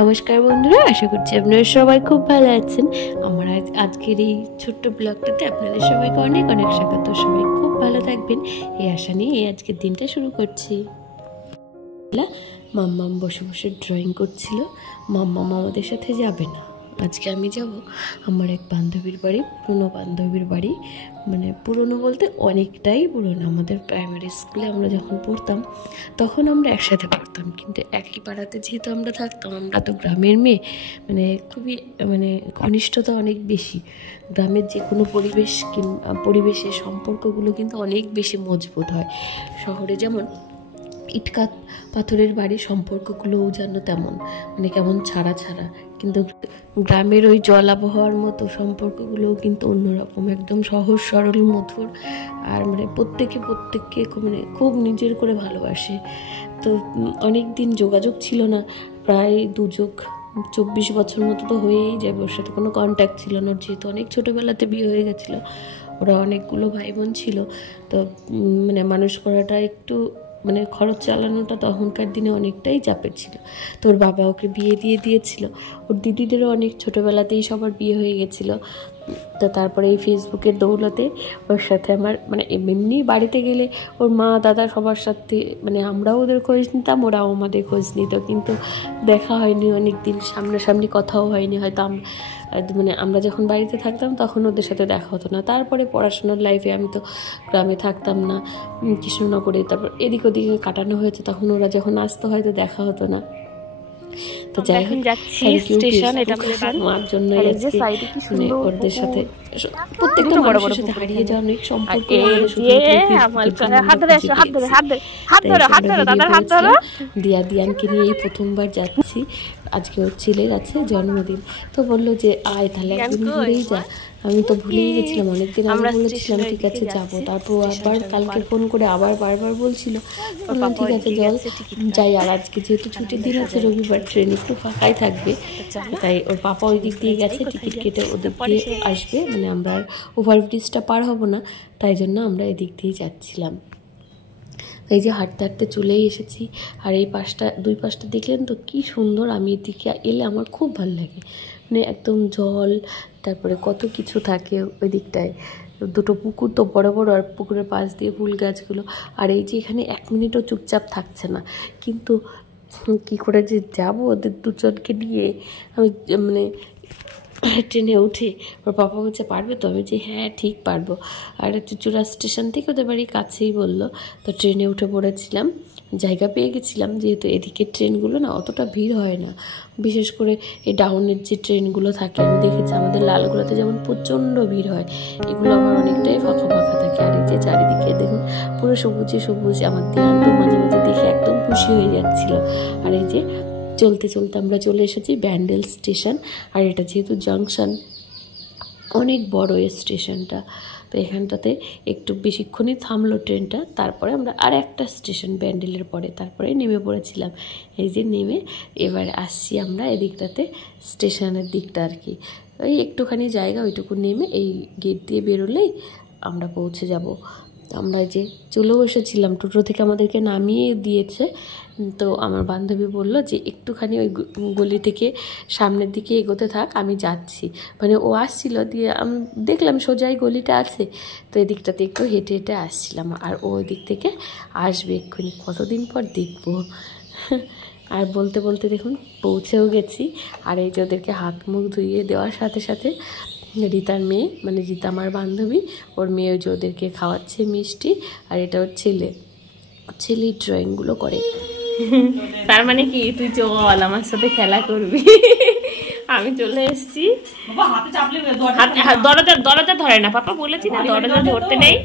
নমস্কার বন্ধুরা, আশা করছি আপনারা সবাই খুব ভালো আছেন। আমার আজকের এই ছোট্ট ব্লগটাতে আপনাদের সবাইকে অনেক অনেক স্বাগত। সবাই খুব ভালো থাকবেন এই আশা নিয়ে আজকের দিনটা শুরু করছি। মাম্মাম বসে বসে ড্রয়িং করছিল। মাম্মাম আমাদের সাথে যাবে না, আজকে আমি যাব আমার এক বান্ধবীর বাড়ি, পুরনো বান্ধবীর বাড়ি। মানে পুরনো বলতে অনেকটাই পুরনো। আমাদের প্রাইমারি স্কুলে আমরা যখন পড়তাম তখন আমরা একসাথে পড়তাম, কিন্তু একই পাড়াতে যেহেতু আমরা থাকতাম, আমরা তো গ্রামের মেয়ে, মানে খুবই ঘনিষ্ঠতা অনেক বেশি। গ্রামের যে কোনো পরিবেশের সম্পর্কগুলো কিন্তু অনেক বেশি মজবুত হয়। শহরে যেমন ইটকাট পাথরের বাড়ির সম্পর্কগুলোও যেন তেমন কেমন ছাড়া ছাড়া, কিন্তু গ্রামের ওই জল আবহাওয়ার মতো সম্পর্কগুলোও কিন্তু অন্যরকম, একদম সহজ সরল মধুর। আর প্রত্যেককে খুব নিজের করে ভালোবাসে। তো অনেক দিন যোগাযোগ ছিল না, প্রায় 24 বছর মতো তো হয়েই যাবে। ওর সাথে কোনো কন্ট্যাক্ট ছিল না, যেহেতু অনেক ছোটোবেলাতে বিয়ে হয়ে গেছিলো। ওরা অনেকগুলো ভাই বোন ছিল, তো মানুষ করাটা একটু খরচ চালানোটা তখনকার দিনে অনেকটাই চাপের ছিল। তো ওর বাবা ওকে বিয়ে দিয়ে দিয়েছিল। ওর দিদিদেরও অনেক ছোটোবেলাতেই সবার বিয়ে হয়ে গেছিলো। তো তারপরে এই ফেসবুকের দৌলতে ওর সাথে আমার এমনি বাড়িতে গেলে ওর মা দাদা সবার সাথে আমরাও ওদের খোঁজ নিতাম, ওরাও আমাদের খোঁজ নিত, কিন্তু দেখা হয়নি অনেক দিন, সামনাসামনি কথাও হয়নি। হয়তো আমরা যখন বাড়িতে থাকতাম তখন ওদের সাথে দেখা হতো না। তারপরে পড়াশোনার লাইফে আমি তো গ্রামে থাকতাম না, কৃষ্ণনগরে, তারপর এদিক ওদিকে কাটানো হয়েছে, তখন ওরা যখন আসতো হয়তো দেখা হতো না। তো যাই হোক, আমার জন্য ওদের সাথে প্রত্যেকটা মানুষের সাথে হারিয়ে যাওয়া অনেক সম্পর্ক দিয়ানকে নিয়ে এই প্রথমবার যাচ্ছি। আজকে ওর ছেলের আছে জন্মদিন, তো বললো যে আয় তাহলে একদিন ঘুরেই যা। আমি তো ভুলেই গেছিলাম, অনেকদিন আমি বলেছিলাম ঠিক আছে যাবো, তারপর আবার কালকে ফোন করে আবার বারবার বলছিল, বললাম ঠিক আছে যাই। আর আজকে যেহেতু ছুটির দিন আছে, রবিবার, ট্রেন একটু ফাঁকাই থাকবে, তাই ওর পাপা ওই দিক দিয়ে গেছে, টিকিট কেটে ওদের দিয়ে আসবে। আমরা আর ওভারব্রিজটা পার হব না, তাই জন্য আমরা এদিক দিয়েই যাচ্ছিলাম। এই যে হাঁটতে হাঁটতে চলেই এসেছি। আর এই দুই পাশটা দেখলেন তো কি সুন্দর। আমি এদিকে এলে আমার খুব ভালো লাগে, একদম জল, তারপরে কত কিছু থাকে ওই দিকটায়। দুটো পুকুর তো বড় বড়, আর পুকুরের পাশ দিয়ে ফুল গাছগুলো। আর এই যে এখানে 1 মিনিটও চুপচাপ থাকছে না, কিন্তু কী করে যে যাবো ওদের দুজনকে নিয়ে। আমি ট্রেনে উঠে ওর পাপা বলছে পারবে তো? আমি যে হ্যাঁ ঠিক পারবো। আর চুচুড়া স্টেশন থেকে ওদের বাড়ি কাছেই বললো, তো ট্রেনে উঠে পড়েছিলাম। জায়গা পেয়ে গেছিলাম, যেহেতু এদিকে ট্রেনগুলো না অতটা ভিড় হয় না, বিশেষ করে এই ডাউনের যে ট্রেনগুলো থাকে আমি দেখেছি। আমাদের লালগুলোতে যেমন প্রচণ্ড ভিড় হয়, এগুলো আবার অনেকটাই ফাঁকা ফাঁকা থাকে। আর এই যে চারিদিকে দেখুন পুরো সবুজে সবুজ, আমার ধ্যান তো মাঝে মাঝে দেখে একদম খুশি হয়ে যাচ্ছিল। আর এই যে চলতে চলতে আমরা চলে এসেছি ব্যান্ডেল স্টেশন। আর এটা যেহেতু জাংশন, অনেক বড় এই স্টেশনটা, তো এখানটাতে একটু বেশিক্ষণই থামলো ট্রেনটা। তারপরে আমরা আর একটা স্টেশন ব্যান্ডেলের পরে তারপরে নেমে পড়েছিলাম। এই যে নেমে এবার আসছি আমরা এদিকটাতে, স্টেশনের দিকটা আর কি। ওই একটুখানি জায়গা, ওইটুকু নেমে এই গেট দিয়ে বেরোলেই আমরা পৌঁছে যাব। আমরা যে চলেও এসেছিলাম, টোটো থেকে আমাদেরকে নামিয়ে দিয়েছে। তো আমার বান্ধবী বলল যে একটুখানি ওই গলি থেকে সামনের দিকে এগোতে থাক, আমি যাচ্ছি। ও আসছিল, দিয়ে আমি দেখলাম সোজাই গলিটা আছে, তো এদিকটাতে একটু হেঁটে হেঁটে আসছিলাম। আর ও ওই দিক থেকে আসবে এক্ষুনি, কতদিন পর দেখবো। আর বলতে বলতে দেখুন পৌঁছেও গেছি। আর এই যে ওদেরকে হাত মুখ ধুইয়ে দেওয়ার সাথে সাথে রীতার মেয়ে, রীতা আমার বান্ধবী, ওর মেয়ে ওই যে ওদেরকে খাওয়াচ্ছে মিষ্টি। আর এটা ওর ছেলে ড্রয়িংগুলো করে। তার মানে কি তুই চল আমার সাথে খেলা করবি। আমি চলে এসেছি। দরজা ধরে না, পাপা বলেছি না দরজা ধরতে নেই।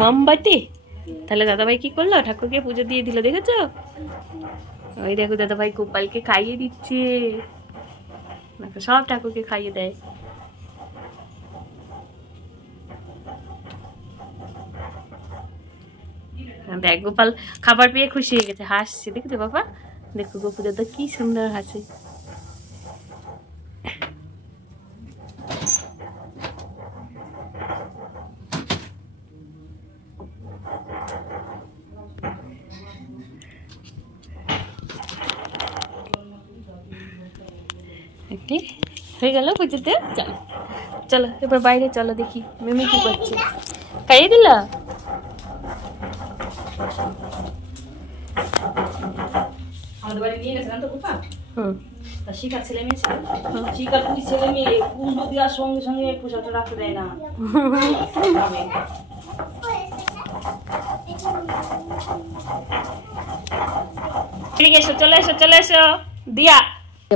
মোমবাতি, তাহলে দাদাভাই কি করলো? ঠাকুরকে পুজো দিয়ে দিল, দেখেছো? ওই দেখো দাদাভাই গোপালকে খাইয়ে দিচ্ছে, সব ঠাকুরকে খাইয়ে দেয়। দেখ গোপাল খাবার পেয়ে খুশি হয়ে গেছে, হাসছে, দেখছো বাবা? দেখো গপু দাদা কি সুন্দর হাসে। হয়ে গেল পুজোতে। চলো চলো এবার বাইরে চলো, দেখি মিমি কি করছে। খাইয়ে দিল? আমাদের বাড়ি নিয়ে গেছিলাম তো গোপা, তা শিকার ছেলে মেয়ে ছিল, শিকার দুই ছেলে মেয়ে কুণ্ডু দেওয়ার সঙ্গে সঙ্গে পোশাকটা রাখতে দেয় না। ঠিক আছে, চলে এসো চলে এসো দিয়া।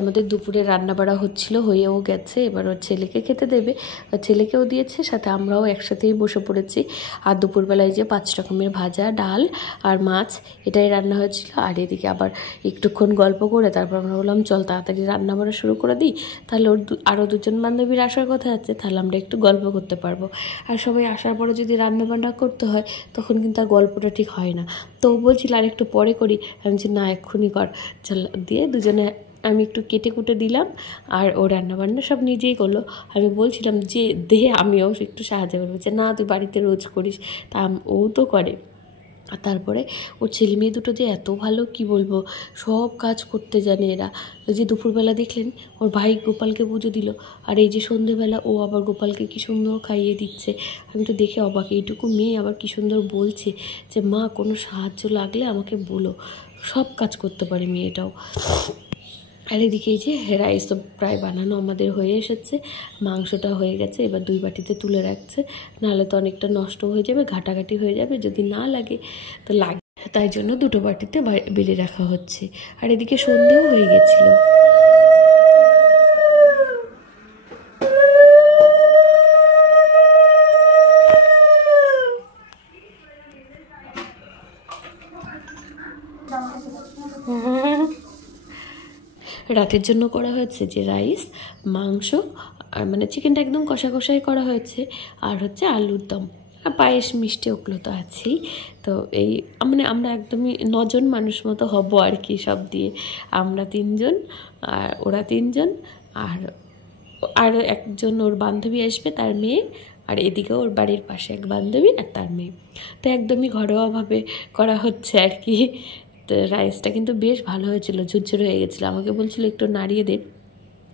আমাদের দুপুরে রান্না বাড়া হচ্ছিল, হয়েও গেছে। এবার ওর ছেলেকে খেতে দেবে, ওর ছেলেকেও দিয়েছে, সাথে আমরাও একসাথেই বসে পড়েছি। আর দুপুরবেলায় যে 5 রকমের ভাজা, ডাল আর মাছ এটাই রান্না হয়েছিল। আর এদিকে আবার একটুক্ষণ গল্প করে তারপর আমরা বললাম চল তাড়াতাড়ি রান্না বাড়া শুরু করে দিই, তাহলে ওর আরও 2জন বান্ধবীর আসার কথা আছে, তাহলে আমরা একটু গল্প করতে পারবো। আর সবাই আসার পরে যদি রান্না বান্না করতে হয় তখন কিন্তু আর গল্পটা ঠিক হয় না। তো ও বলছিল আর একটু পরে করি, আমি বলছি না এক্ষুনি কর। চল দিয়ে দুজনে আমি একটু কেটে কুটে দিলাম, আর ও রান্নাবান্না সব নিজেই করলো। আমি বলছিলাম যে দেহে আমিও একটু সাহায্য করবো, যে না তুই বাড়িতে রোজ করিস, তা ও তো করে। আর তারপরে ওর ছেলে মেয়ে দুটো যে এত ভালো কি বলবো, সব কাজ করতে জানে এরা। ওই যে দুপুরবেলা দেখলেন ওর ভাই গোপালকে পুজো দিল, আর এই যে সন্ধেবেলা ও আবার গোপালকে কি সুন্দর খাইয়ে দিচ্ছে। আমি তো দেখে অবাক, এইটুকু মেয়ে আবার কি সুন্দর বলছে যে মা কোনো সাহায্য লাগলে আমাকে বলো, সব কাজ করতে পারে মেয়েটাও। আর এদিকে এই যে রাইস তো প্রায় বানানো আমাদের হয়ে এসেছে, মাংসটা হয়ে গেছে, এবার 2 বাটিতে তুলে রাখছে, নাহলে তো অনেকটা নষ্ট হয়ে যাবে, ঘাটাঘাটি হয়ে যাবে, যদি না লাগে তো লাগে, তাই জন্য 2 বাটিতে বেড়ে রাখা হচ্ছে। আর এদিকে সন্ধেও হয়ে গেছিলো। রাতের জন্য করা হয়েছে যে রাইস, মাংস, আর মানে চিকেনটা একদম কষা কষাই করা হয়েছে, আর হচ্ছে আলুর দম, আর পায়েস, মিষ্টি, ওগুলো তো আছেই। তো এই মানে আমরা একদমই 9 জন মানুষ মতো হব আর কি, সব দিয়ে আমরা 3 জন আর ওরা 3 জন, আর একজন ওর বান্ধবী আসবে, তার মেয়ে, আর এদিকে ওর বাড়ির পাশে এক বান্ধবী আর তার মেয়ে। তো একদমই ঘরোয়াভাবে করা হচ্ছে আর কি। তো রাইসটা কিন্তু বেশ ভালো হয়েছিল, ঝুরঝুর হয়ে গেছিলো। আমাকে বলছিল একটু নাড়িয়ে দে,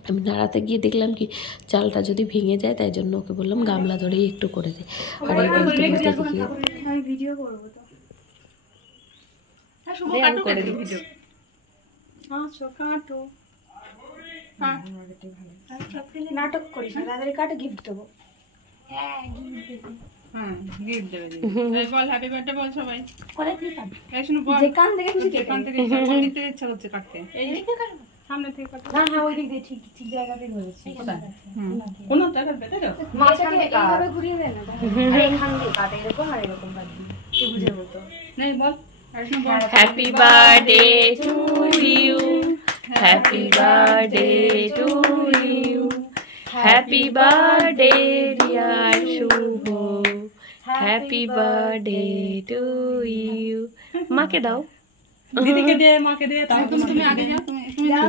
আমি নাড়াতে গিয়ে দেখলাম কি চালটা যদি ভেঙে যায়, তাই জন্য ওকে বললাম গামলা ধরেই একটু করে দে। আর এই বলতে বলতে গিয়ে আমি ভিডিও করবো তো, হ্যাঁ শুভ কাটো করে ভিডিও। আচ্ছা কাটো, নাটক করিস না, তাড়াতাড়ি কাটো, গিফট দেবো। হ্যাঁ গিফট দেবো, হ্যাঁ গিফট দেবে। এই বল হ্যাপি বার্থডে বল সবাই। করে কি কাটো? এই শুনো বল, যেখান থেকে খুশি যেখান থেকে নিতে ইচ্ছা করছে কাটতে। এই দিক থেকে কাটবো, সামনে থেকে কাটবো না? হ্যাঁ ওই দিক দিয়ে ঠিক ঠিক জায়গাতেই ধরেছি। কোন জায়গা বেতে দাও, মাঝখানে এইভাবে ঘুরিয়ে দেন না, আর এখান থেকে কাটে এরকম, আর এরকম কাটবি, কি বুঝে মতো নেই বল। Happy birthday to you, happy birthday to you, happy birthday dear Shubho, happy birthday to you. মাকে দাও, দিদিকে দে, মাকে দে, তাই তুমি আগে যাও, তুমি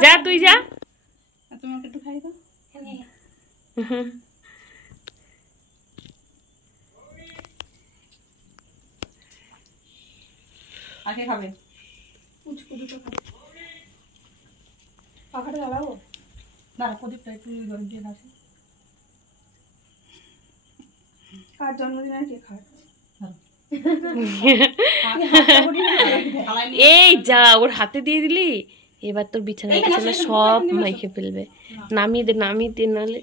যা, তুই যা, তোমাকে একটু খাই দাও। আগে খাবে, উচকু দুটো খাবে, পাখাটা জ্বালাবো, দাঁড়া প্রদীপটা একটু জল দিয়ে আসে। কার জন্মদিনের কেক খাচ্ছে? এই যা, ওর হাতে দিয়ে দিলি, এবার তোর বিছানা বিছানা সব মাইকে ফেলবে। নামিয়ে দে, নামিয়ে দে, নাহলে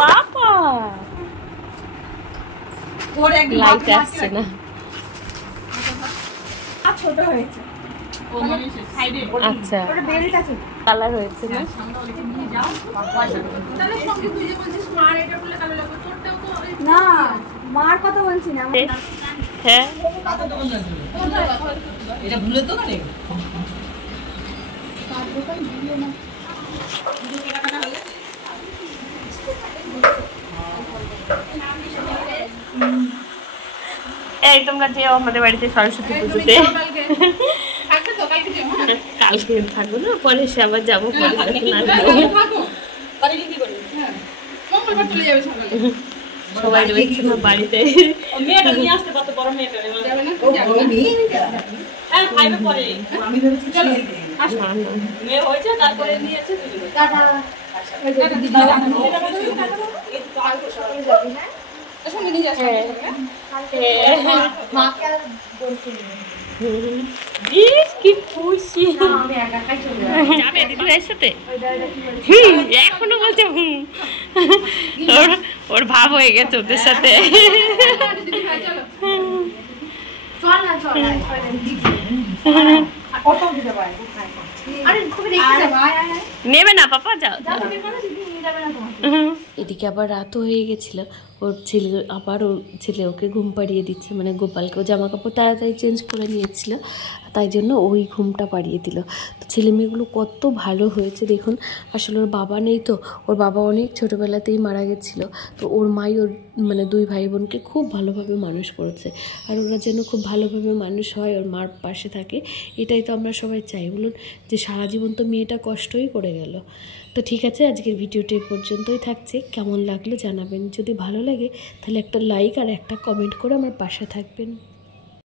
পাপা লাইট আসছে না, ছোট হয়েছে। আচ্ছা কালার হয়েছে না? না মার কথা বলছি না। হ্যাঁ এটা ভুলে তো মানে এই তোমরা যেও আমাদের বাড়িতে সরস্বতী পুজোতে। কালকে থাকবো না, পরে সে আবার যাবো, সবাই রয়েছে না বাড়িতে। মেয়েটা নিয়ে আসতে পারতো, বড় মেয়েটা আমি ভেবেছি মেয়ে হয়েছে তারপরে নিয়েছে। কি খুশি যাবে দিদিভাইয়ের সাথে। এখনো বলছে ওর ভাব হয়ে গেছে ওদের সাথে। নেবে না পাপা, যাও। এদিকে আবার রাতও হয়ে গেছিল, ওর ছেলে ওকে ঘুম পাড়িয়ে দিচ্ছে, মানে গোপালকে ও জামা কাপড় তাড়াতাড়ি চেঞ্জ করে নিয়েছিল, তাই জন্য ওই ঘুমটা পাড়িয়ে দিল। তো ছেলে মেয়েগুলো কত ভালো হয়েছে দেখুন। আসলে ওর বাবা নেই তো, ওর বাবা অনেক ছোটোবেলাতেই মারা গেছিলো। তো ওর মাই ওর মানে দুই ভাই বোনকে খুব ভালোভাবে মানুষ করেছে, আর ওরা যেন খুব ভালোভাবে মানুষ হয়, ওর মার পাশে থাকে, এটাই তো আমরা সবাই চাই বলুন। যে সারা জীবন তো মেয়েটা কষ্টই করে গেল। তো ঠিক আছে, আজকের ভিডিওটি এই পর্যন্তই থাকছে। কেমন লাগলো জানাবেন, যদি ভালো লাগে তাহলে একটা লাইক আর একটা কমেন্ট করে আমার পাশে থাকবেন।